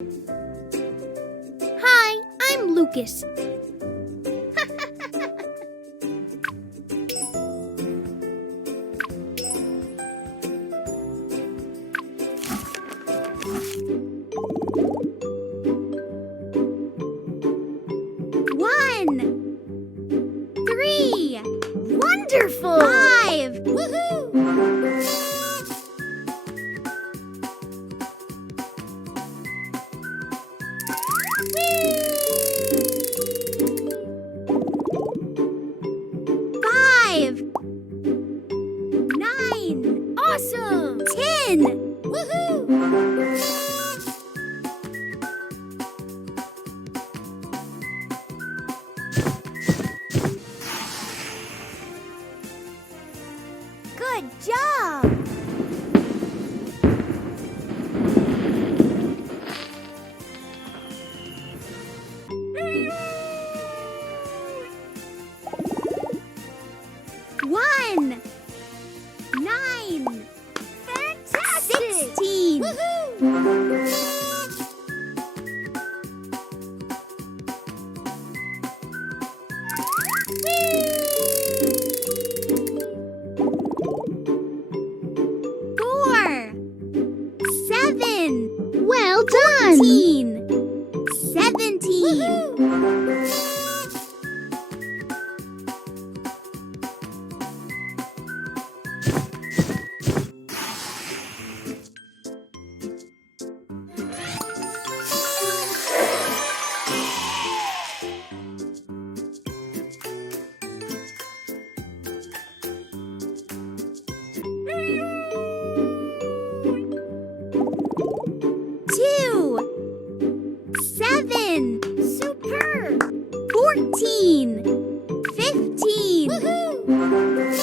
Hi, I'm Lucas. One, 3. Wonderful! 5. Woohoo! 5. 9. Awesome! 10. Woohoo! Good job! One, 9. Fantastic! 16. Woohoo! Four, 7. Well done! 14. 17. Two, 7. Superb! 14. 15. Woohoo!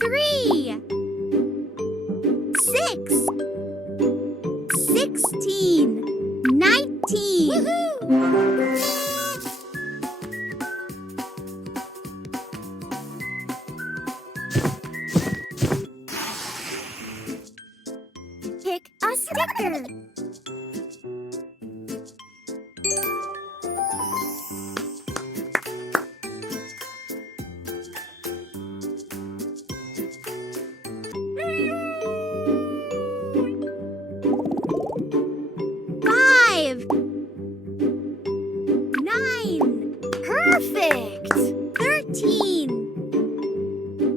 Three, 6. 16. 19. Woohoo! Pick a sticker. Five, 9. Perfect! 13.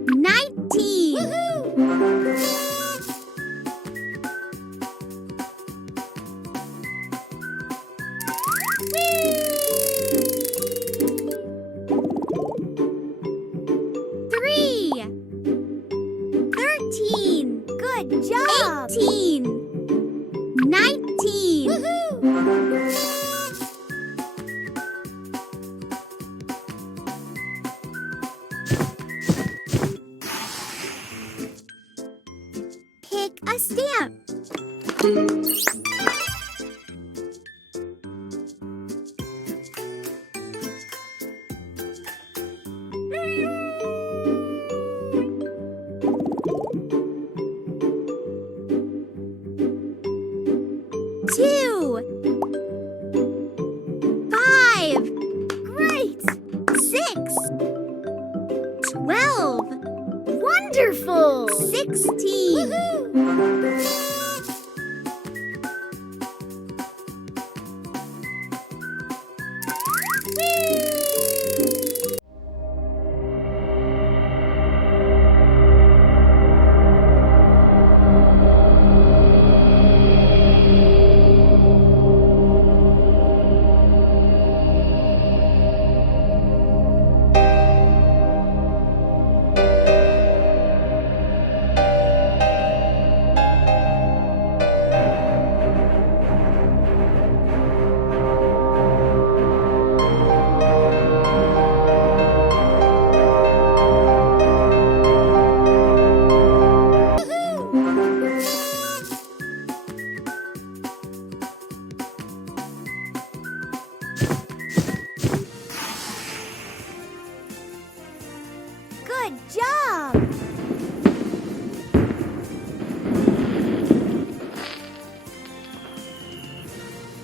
19. Woohoo! Three, 13. Good job! 18. 19. Woohoo! Pick a stamp. Two, 5. Great! 6. 12. Wonderful! 16. Woohoo! Good job!